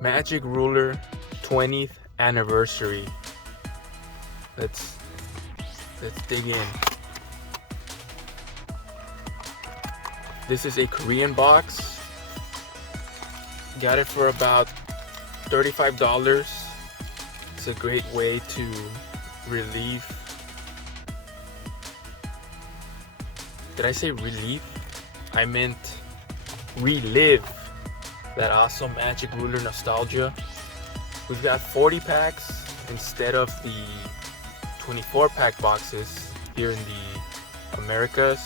Magic Ruler 20th anniversary. Let's dig in. This is a Korean box. Got it for about $35. It's a great way to relieve. Did I say relieve? I meant relive that awesome Magic Ruler nostalgia. We've got 40 packs instead of the 24 pack boxes here in the Americas,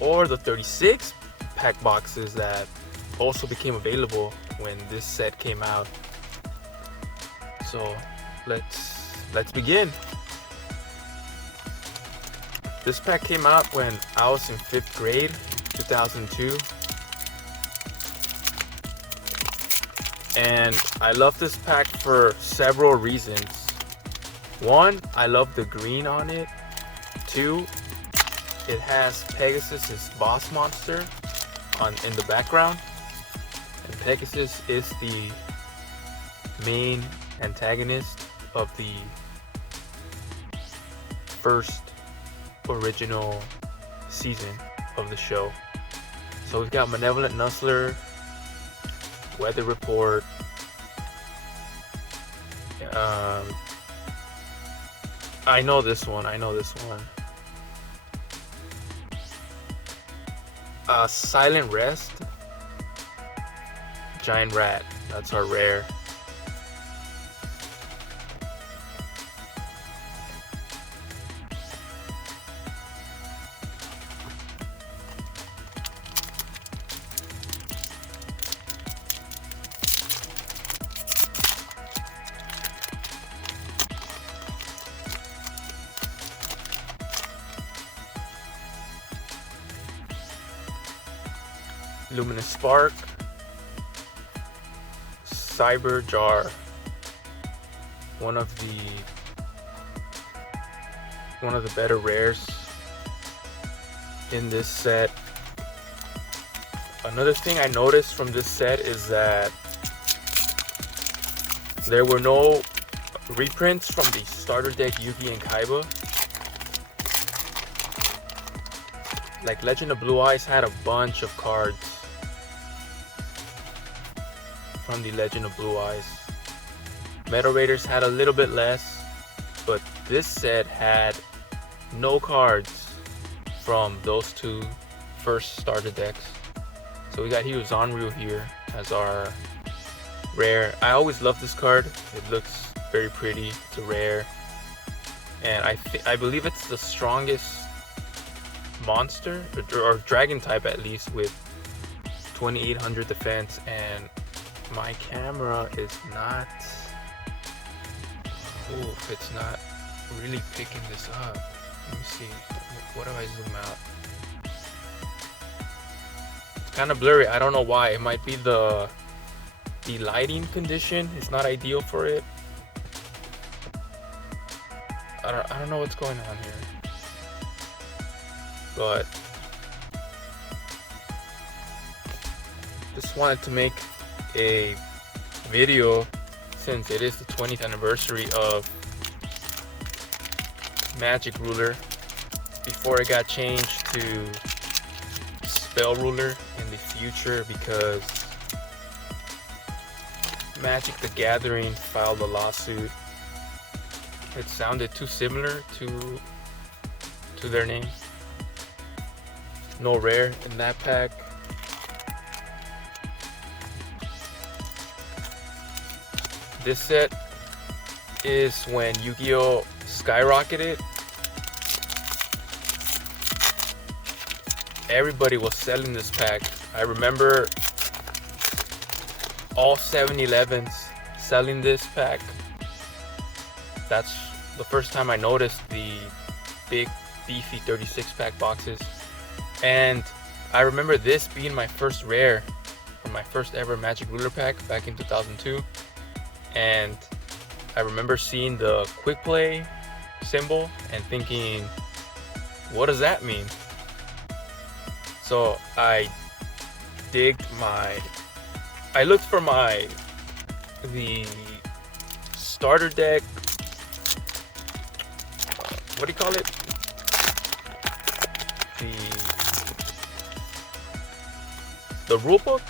or the 36 pack boxes that also became available when this set came out. So let's begin. This pack came out when I was in 5th grade, 2002. And I love this pack for several reasons. One, I love the green on it. Two, it has Pegasus's boss monster in the background. And Pegasus is the main antagonist of the first original season of the show. So we've got Malevolent Nuzzler, Weather Report, I know this one. Silent Rest, Giant Rat, that's our rare. Luminous Spark, Cyber Jar, one of the better rares in this set. Another thing I noticed from this set is that there were no reprints from the starter deck Yugi and Kaiba. Like Legend of Blue Eyes had a bunch of cards from the Legend of Blue Eyes. Metal Raiders had a little bit less, but this set had no cards from those two first starter decks. So we got Hiro Zanryu here as our rare. I always love this card. It looks very pretty. It's a rare, and I believe it's the strongest monster or dragon type, at least, with 2800 defense. And my camera is not, it's not really picking this up. Let me see, what do I zoom out? It's kind of blurry. I don't know why. It might be the lighting condition. It's not ideal for it. I don't know what's going on here, but just wanted to make a video since it is the 20th anniversary of Magic Ruler, before it got changed to Spell Ruler in the future, because Magic the Gathering filed a lawsuit. It sounded too similar to their name. No rare in that pack. This set is when Yu-Gi-Oh! Skyrocketed. Everybody was selling this pack. I remember all 7-Elevens selling this pack. That's the first time I noticed the big, beefy 36 pack boxes. And I remember this being my first rare from my first ever Magic Ruler pack back in 2002. And I remember seeing the quick play symbol and thinking, what does that mean? So I looked for my the starter deck, what do you call it? The rule book,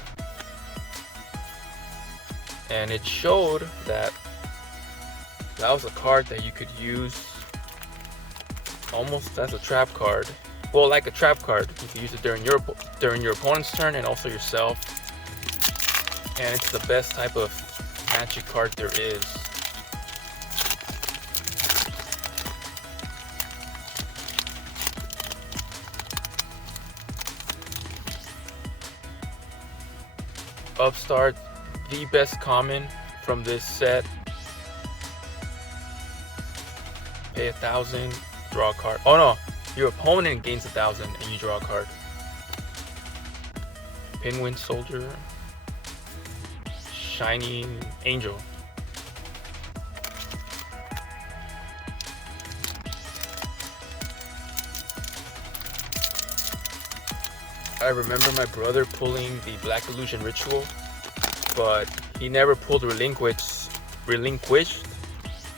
and it showed that that was a card that you could use almost as a trap card. Well, like a trap card, you can use it during your opponent's turn and also yourself. And it's the best type of magic card there is. Upstart, the best common from this set. Pay 1,000, draw a card. Oh no, your opponent gains 1,000 and you draw a card. Penguin Soldier, Shining Angel. I remember my brother pulling the Black Illusion Ritual, but he never pulled Relinquished,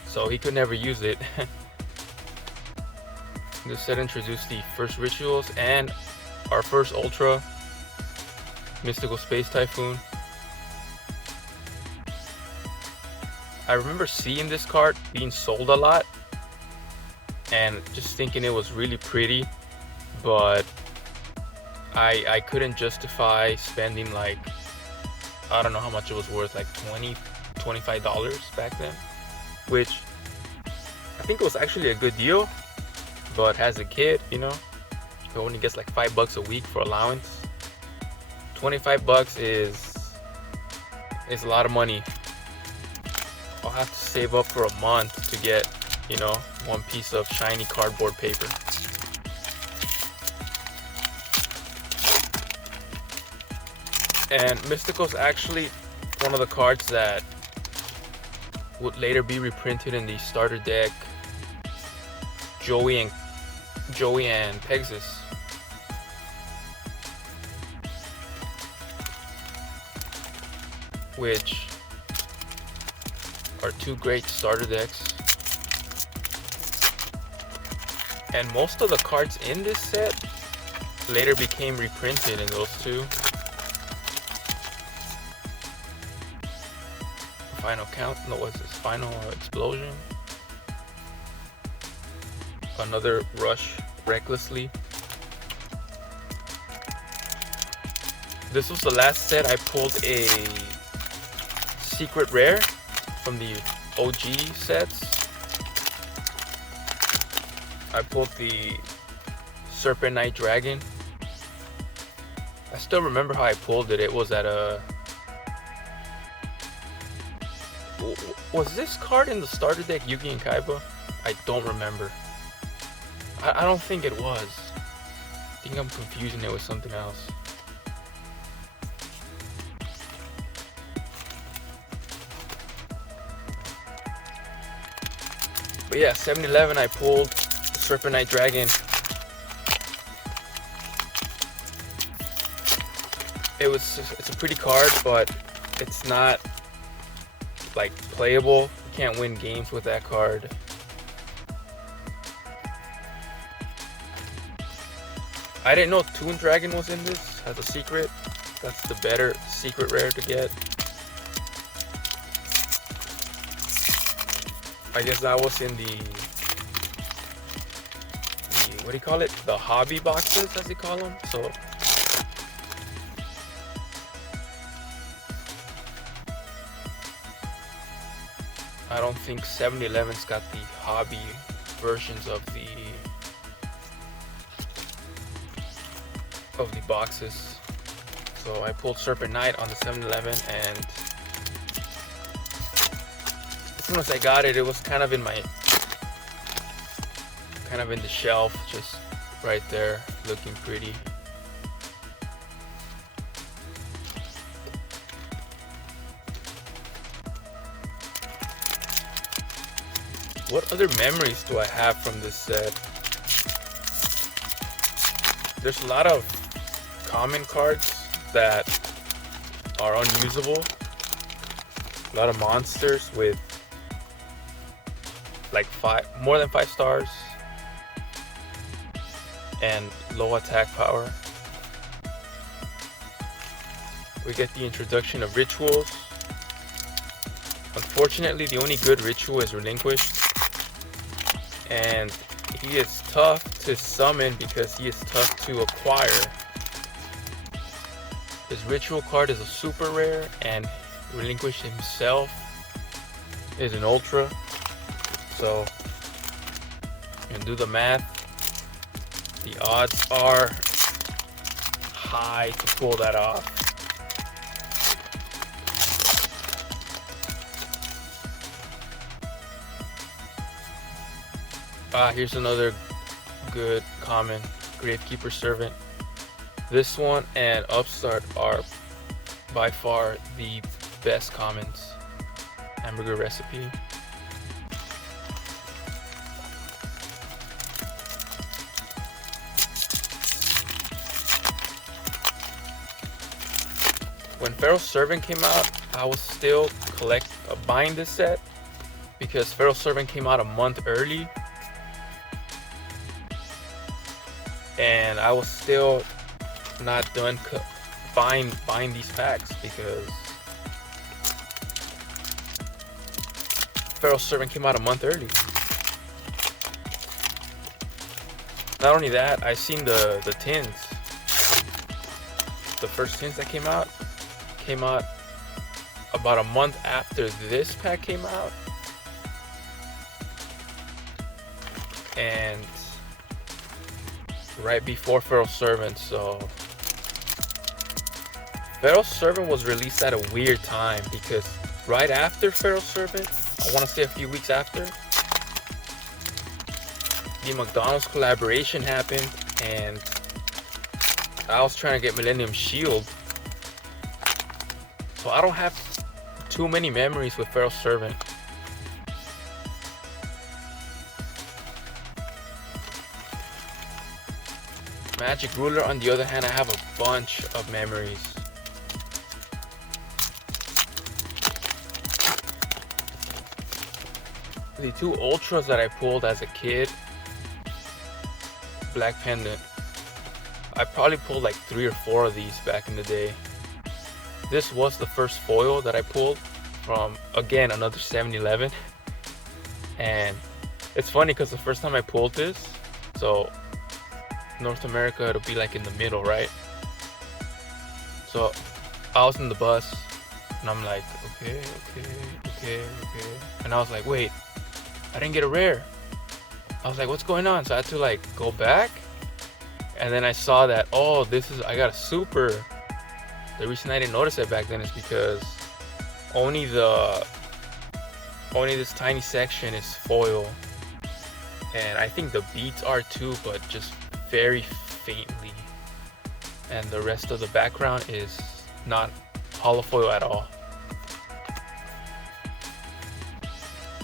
so he could never use it. This set introduced the first rituals and our first Ultra, Mystical Space Typhoon. I remember seeing this card being sold a lot and just thinking it was really pretty, but I couldn't justify spending like, I don't know how much it was worth, like $20-$25 back then, which I think it was actually a good deal, but as a kid, you know, he only gets like $5 a week for allowance. $25 is a lot of money. I'll have to save up for a month to get, you know, one piece of shiny cardboard paper. And Mystical's actually one of the cards that would later be reprinted in the starter deck Joey and Pegasus. Which are two great starter decks. And most of the cards in this set later became reprinted in those two. Final Count, no, what's this? Final Explosion. Another Rush Recklessly. This was the last set I pulled a secret rare from the OG sets. I pulled the Serpent Knight Dragon. I still remember how I pulled it. It was at a... Was this card in the starter deck Yugi and Kaiba? I don't remember. I don't think it was. I think I'm confusing it with something else. But yeah, 7-Eleven I pulled the Serpent Knight Dragon. It's a pretty card, but it's not like playable. You can't win games with that card. I didn't know Toon Dragon was in this as a secret. That's the better secret rare to get. I guess that was in the what do you call it? The hobby boxes, as they call them. So I don't think 7-Eleven's got the hobby versions of the boxes. So I pulled Serpent Knight on the 7-Eleven, and as soon as I got it, it was kind of in the shelf, just right there, looking pretty. What other memories do I have from this set? There's a lot of common cards that are unusable. lot of monsters with like more than 5 stars and low attack power. We get the introduction of rituals. Unfortunately, the only good ritual is Relinquished, and he is tough to summon because he is tough to acquire. His ritual card is a super rare, and Relinquish himself is an ultra. So you can do the math. The odds are high to pull that off. Here's another good common, Gravekeeper Servant. This one and Upstart are by far the best commons. Hamburger Recipe. When Feral Servant came out, I was still buying this set because Feral Servant came out a month early, and I was still not done buying these packs because Feral Servant came out a month early. Not only that, I seen the tins. The first tins that came out about a month after this pack came out, and right before Feral Servant. So Feral Servant was released at a weird time because right after Feral Servant, I want to say a few weeks after, the McDonald's collaboration happened, and I was trying to get Millennium Shield. So I don't have too many memories with Feral Servant. Magic Ruler, on the other hand, I have a bunch of memories. The two Ultras that I pulled as a kid, Black Pendant, I probably pulled like 3 or 4 of these back in the day. This was the first foil that I pulled from, again, another 7-Eleven. And it's funny because the first time I pulled this, so North America, it'll be like in the middle, right? So I was in the bus and I'm like, okay. And I was like, wait, I didn't get a rare. I was like, what's going on? So I had to like go back, and then I saw that, oh, I got a super. The reason I didn't notice it back then is because only this tiny section is foil, and I think the beads are too, but just very faintly, and the rest of the background is not holofoil at all.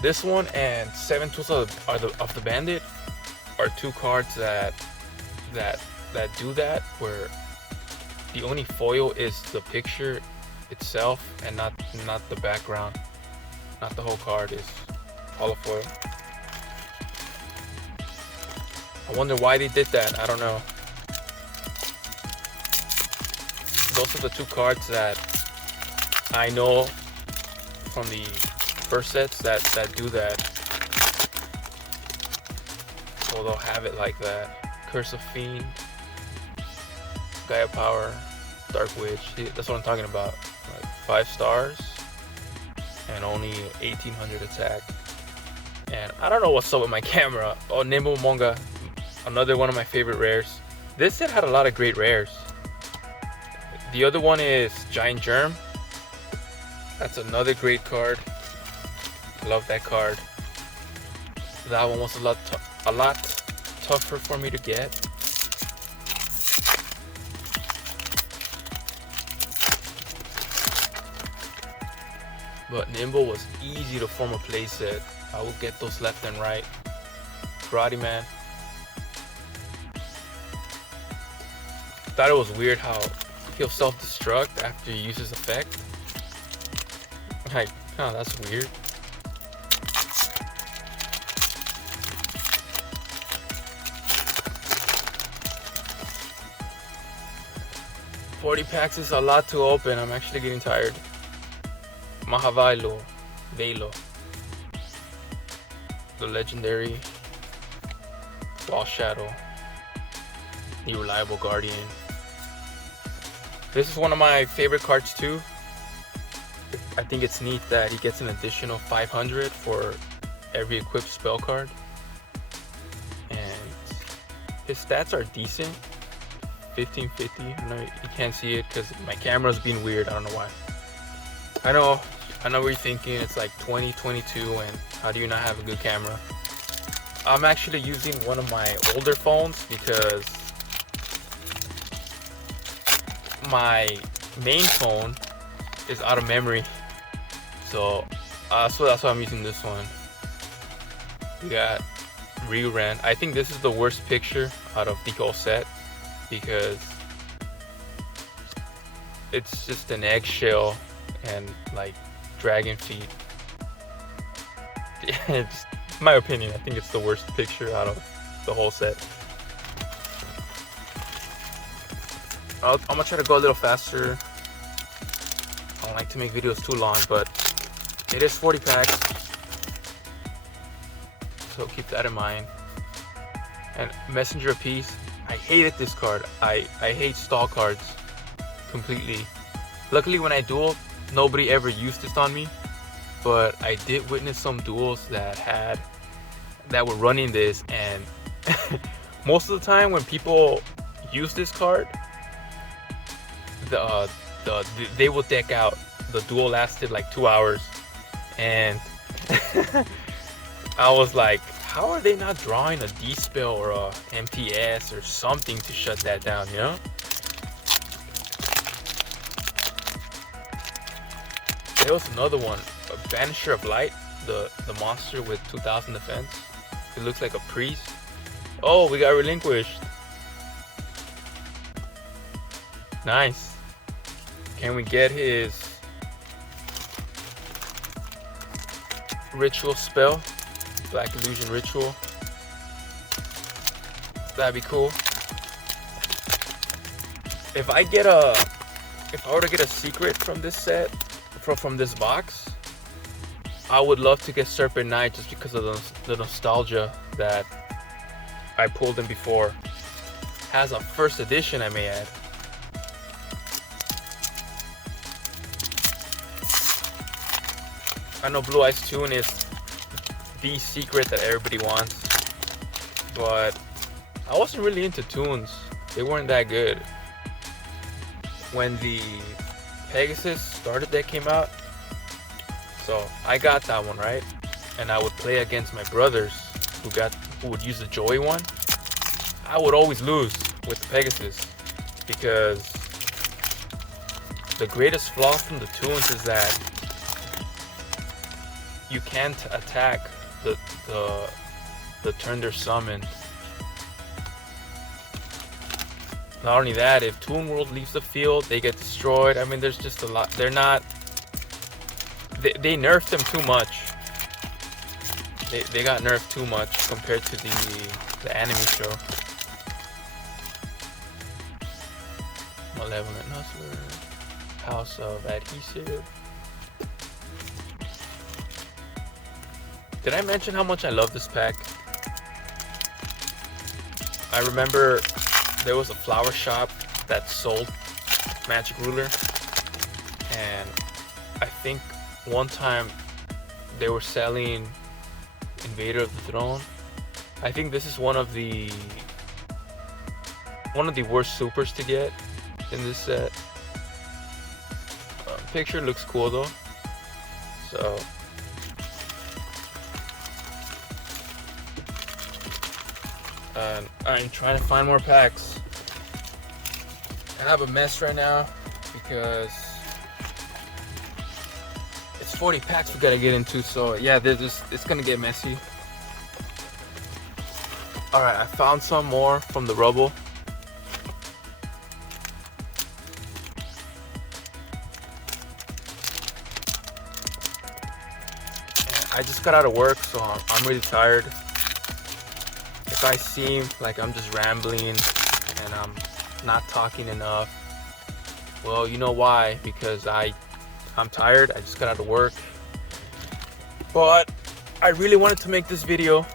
This one and 7 Tools of the Bandit are two cards that do that, where the only foil is the picture itself and not the background. Not the whole card is holofoil. I wonder why they did that. I don't know. Those are the two cards that I know from the first sets that do that. So they'll have it like that. Curse of Fiend, Gaia Power, Dark Witch. That's what I'm talking about. Like 5 stars and only 1800 attack. And I don't know what's up with my camera. Oh, Nimble Monga, another one of my favorite rares. This set had a lot of great rares. The other one is Giant Germ. That's another great card. Love that card. That one was a lot tougher for me to get. But Nimble was easy to form a playset. I will get those left and right. Karate Man. Thought it was weird how he'll self-destruct after he uses effect. Like, Oh, that's weird. $40 packs is a lot to open. I'm actually getting tired. Mahavilo, Velo, the legendary Wall Shadow, the reliable Guardian. This is one of my favorite cards too. I think it's neat that he gets an additional 500 for every equipped spell card. And his stats are decent. 1550. I know you can't see it because my camera's being weird. I don't know why. I know what you're thinking. It's like 2022 and how do you not have a good camera? I'm actually using one of my older phones because my main phone is out of memory. So that's why I'm using this one. We got Ryuran. I think this is the worst picture out of the whole set because it's just an eggshell and like dragon feet. It's my opinion. I think it's the worst picture out of the whole set. I'm gonna try to go a little faster. I don't like to make videos too long, but it is 40 packs, so keep that in mind. And Messenger of Peace, I hated this card. I hate stall cards completely. Luckily when I duel, nobody ever used this on me, but I did witness some duels that were running this, and most of the time when people use this card, they will deck out. The duel lasted like 2 hours, and I was like, how are they not drawing a D-spell or a MPS or something to shut that down, you know? There was another one, a Banisher of Light, the monster with 2000 defense. It looks like a priest. Oh, we got relinquished. Nice. Can we get his ritual spell? Black Illusion Ritual. That'd be cool. If I were to get a secret from this set, from this box, I would love to get Serpent Knight just because of the nostalgia that I pulled in before. Has a first edition, I may add. I know Blue Eyes Toon is the secret that everybody wants, but I wasn't really into tunes. They weren't that good. When the Pegasus starter deck came out, so I got that one, right? And I would play against my brothers who would use the Joy one. I would always lose with the Pegasus because the greatest flaw from the tunes is that you can't attack the turn they're summoned. Not only that, if Toon World leaves the field, they get destroyed. I mean, there's just a lot. They're not. They nerfed them too much. They got nerfed too much compared to the anime show. Malevolent Nuzzler, House of Adhesive. Did I mention how much I love this pack? I remember there was a flower shop that sold Magic Ruler, and I think one time they were selling Invader of the Throne. I think this is one of the worst supers to get in this set. Picture looks cool though, so. I'm trying to find more packs. I have a mess right now because it's 40 packs we gotta get into, so yeah, it's gonna get messy. Alright, I found some more from the rubble. I just got out of work, so I'm really tired. If I seem like I'm just rambling and I'm not talking enough, well, you know why, because I'm tired. I just got out of work. But I really wanted to make this video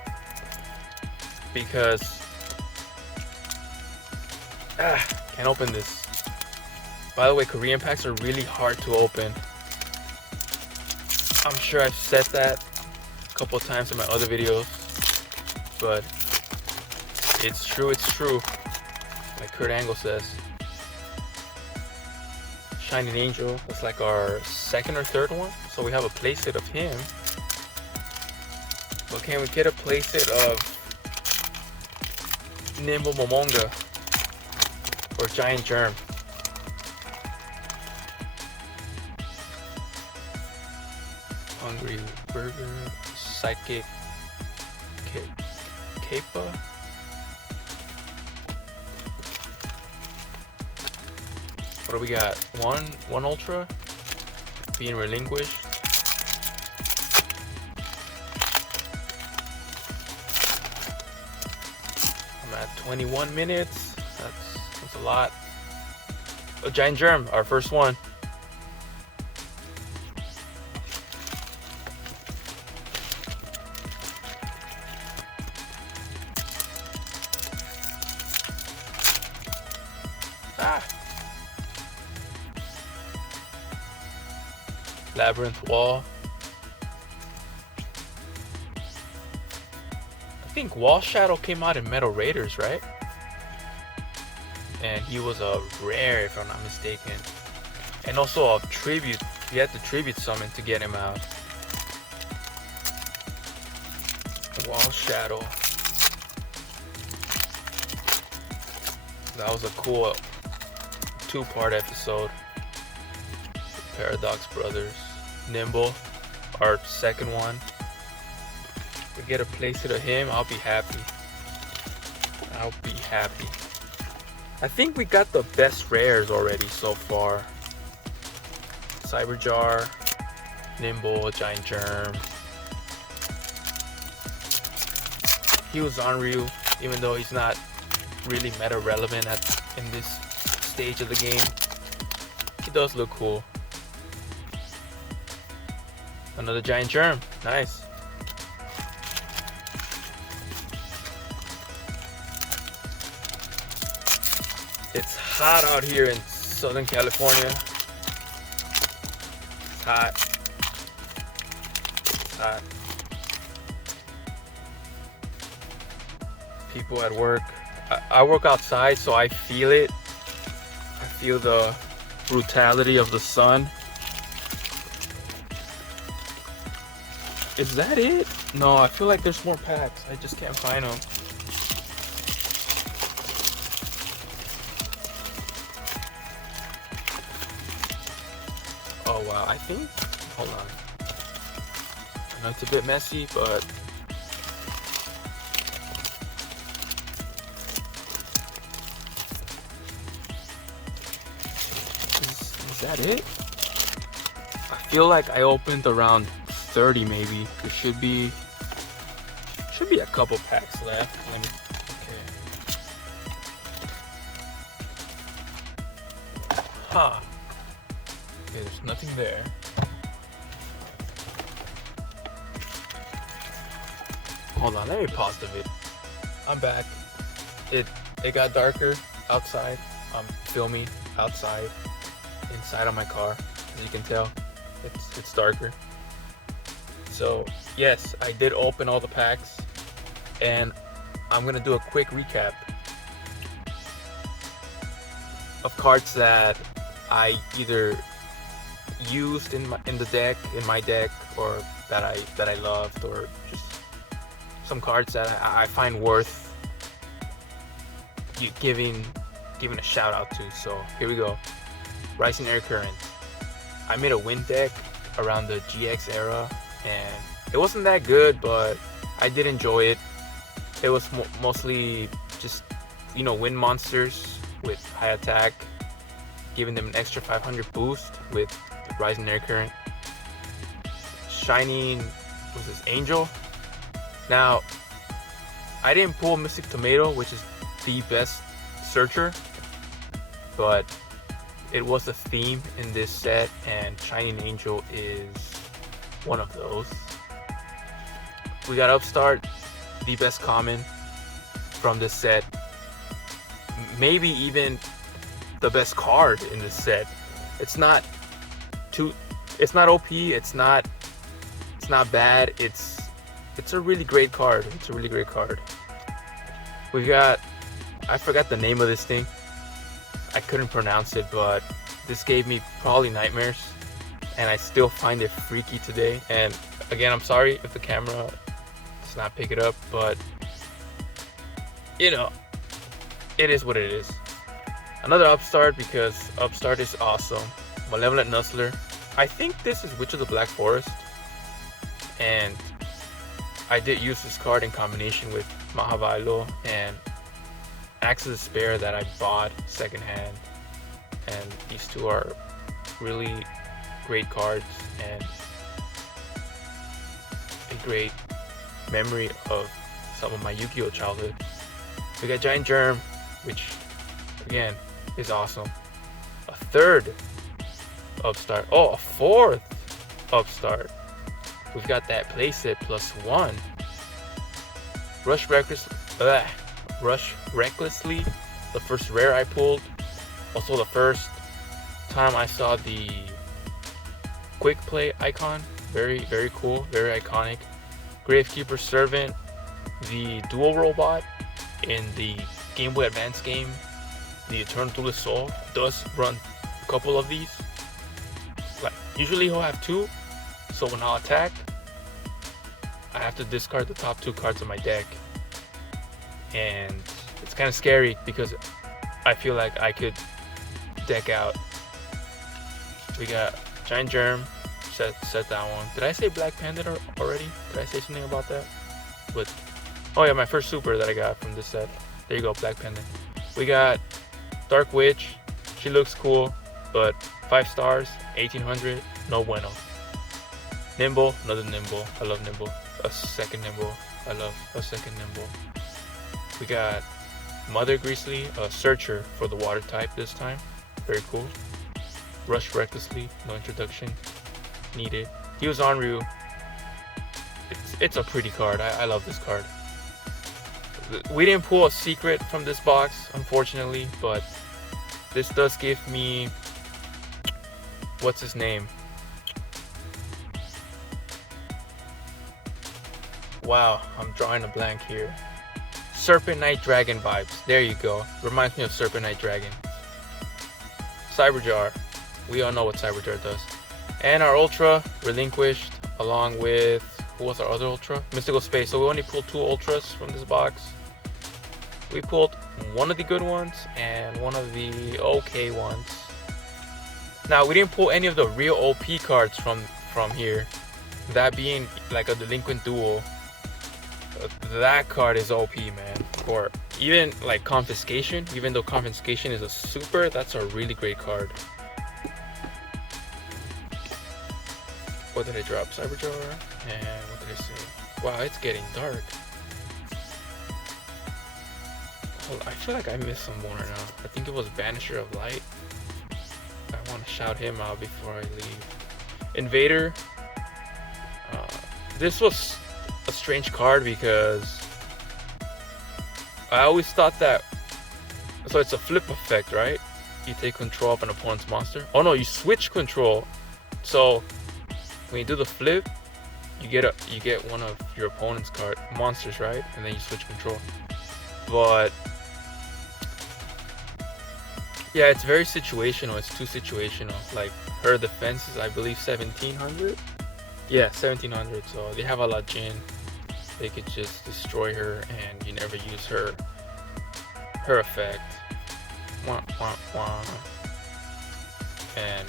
because can't open this. By the way, Korean packs are really hard to open. I'm sure I've said that a couple of times in my other videos, but it's true, like Kurt Angle says. Shining Angel, that's like our second or third one, so we have a playset of him. But can we get a playset of Nimble Momonga or Giant Germ? Hungry Burger, Psychic Kappa. What do we got? One Ultra being relinquished. I'm at 21 minutes. That's a lot. A Giant Germ, our first one. Labyrinth Wall. I think Wall Shadow came out in Metal Raiders, right? And he was a rare, if I'm not mistaken. And also a tribute. You had to tribute summon to get him out. Wall Shadow. That was a cool 2-part episode. Paradox Brothers. Nimble, our second one. If we get a playset of him, I'll be happy. I'll be happy. I think we got the best rares already so far. Cyberjar, Nimble, Giant Germ. He was Onryu, even though he's not really meta relevant in this stage of the game. He does look cool. Another Giant Germ, nice. It's hot out here in Southern California. It's hot. It's hot. People at work. I work outside, so I feel it. I feel the brutality of the sun. Is that it? No, I feel like there's more packs. I just can't find them. Oh wow, I think, hold on. I know it's a bit messy, but is that it? I feel like I opened around 30 maybe. There should be a couple packs left. Let me, okay. Huh. Okay, there's nothing there. Hold on, let me pause the video. I'm back. It got darker outside. I'm filming outside, inside of my car. As you can tell, it's darker. So yes, I did open all the packs, and I'm gonna do a quick recap of cards that I either used in my deck, or that I loved, or just some cards that I find worth giving a shout out to. So here we go. Rising Air Current. I made a wind deck around the GX era, and it wasn't that good, but I did enjoy it. It was mostly just, wind monsters with high attack, giving them an extra 500 boost with Rising Air Current. Shining was this Angel. Now, I didn't pull Mystic Tomato, which is the best searcher, but it was a theme in this set, and Shining Angel is one of those. We got Upstart, the best common from this set. Maybe even the best card in this set. It's not OP, it's not bad. It's a really great card. It's a really great card. We got, I forgot the name of this thing. I couldn't pronounce it, but this gave me probably nightmares, and I still find it freaky today. And again, I'm sorry if the camera does not pick it up, but you know, it is what it is. Another Upstart, because Upstart is awesome. Malevolent Nuzzler. I think this is Witch of the Black Forest, and I did use this card in combination with Mahavilo and Axe of Despair that I bought secondhand, and these two are really great cards and a great memory of some of my Yu-Gi-Oh childhood. We got Giant Germ, which again is awesome. A third Upstart. Oh, a fourth Upstart. We've got that playset +1. Rush Recklessly, the first rare I pulled. Also the first time I saw the quick play icon. Very, very cool, very iconic. Gravekeeper Servant, the dual robot in the Game Boy Advance game, the Eternal Duelist Soul, does run a couple of these. Like, usually he'll have 2, so when I'll attack, I have to discard the top 2 cards of my deck. And it's kind of scary because I feel like I could deck out. We got Giant Germ, set that one. Did I say Black Panda already? Did I say something about that? But oh yeah, my first super that I got from this set. There you go, Black Panda. We got Dark Witch. She looks cool, but 5 stars, 1800, no bueno. Nimble, another Nimble. I love Nimble. A second Nimble. I love a second Nimble. We got Mother Grizzly, a searcher for the water type this time. Very cool. Rush Recklessly, no introduction needed. He was on Ryu. It's a pretty card. I love this card. We didn't pull a secret from this box, unfortunately, but this does give me, what's his name? Wow, I'm drawing a blank here. Serpent Knight Dragon vibes. There you go. Reminds me of Serpent Knight Dragon. Cyberjar. We all know what Cyberjar does. And our Ultra relinquished, along with, who was our other Ultra? Mystical Space. So we only pulled 2 Ultras from this box. We pulled one of the good ones and one of the okay ones. Now, we didn't pull any of the real OP cards from here. That being like a Delinquent Duel. That card is OP, man. Or even like Confiscation. Even though Confiscation is a super, that's a really great card. What did I drop? Cyberjar. And what did I say? Wow, it's getting dark. I feel like I missed someone right now. I think it was Banisher of Light. I want to shout him out before I leave. Invader. This was a strange card because I always thought that, so it's a flip effect, right? You take control of an opponent's monster. Oh no, you switch control. So when you do the flip, you get one of your opponent's monsters, right? And then you switch control. But yeah, it's very situational. It's too situational. Like, her defense is, I believe, 1700. Yeah, 1700. So they have a La Jin. They could just destroy her, and you never use her effect. Wah, wah, wah. And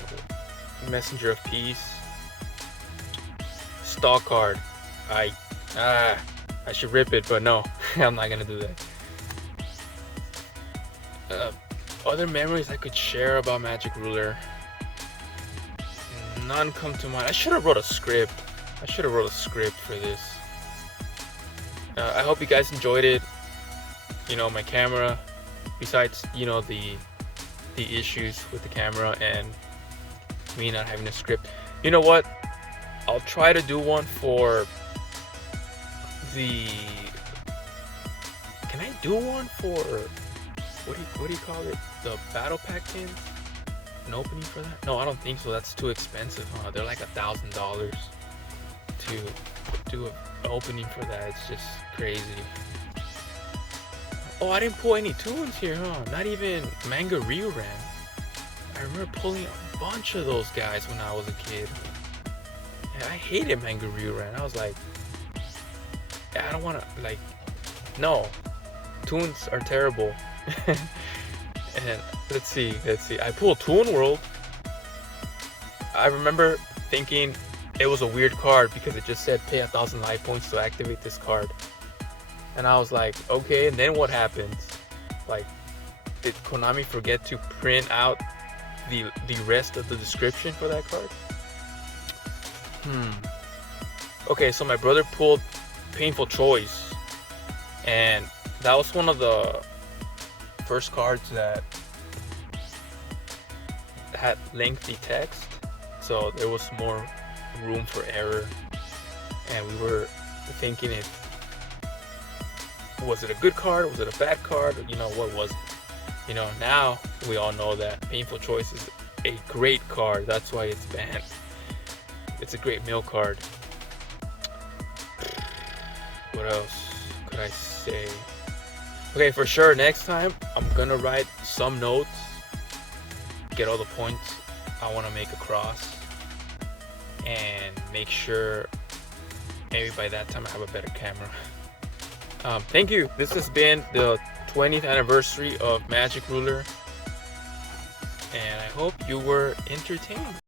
Messenger of Peace. Stall card. I should rip it, but no, I'm not gonna do that. Other memories I could share about Magic Ruler. None come to mind. I should have wrote a script. I should have wrote a script for this. I hope you guys enjoyed it. You know, my camera, besides, you know, the issues with the camera and me not having a script. You know what? I'll try to do one for the... Can I do one for... What do you call it? The battle pack pins? An opening for that? No, I don't think so. That's too expensive, huh? They're like $1,000 to do an opening for that. It's just crazy. Oh, I didn't pull any tunes here, huh? Not even Manga Ryuran. I remember pulling a bunch of those guys when I was a kid. Yeah, I hated Manga Ryuran. I was like, I don't want to, like, no. Tunes are terrible. And let's see. I pulled Toon World. I remember thinking it was a weird card because it just said pay 1,000 life points to activate this card. And I was like, okay, and then what happens? Like, did Konami forget to print out the rest of the description for that card? Okay, so my brother pulled Painful Choice, and that was one of the first cards that had lengthy text, so there was more room for error, and we were thinking, was it a good card, was it a bad card, you know, what was it? You know, now we all know that Painful Choice is a great card. That's why it's banned. It's a great mill card. What else could I say? Okay, for sure, next time I'm gonna write some notes, get all the points I want to make across, and make sure maybe by that time I have a better camera. Thank you. This has been the 20th anniversary of Magic Ruler, and I hope you were entertained.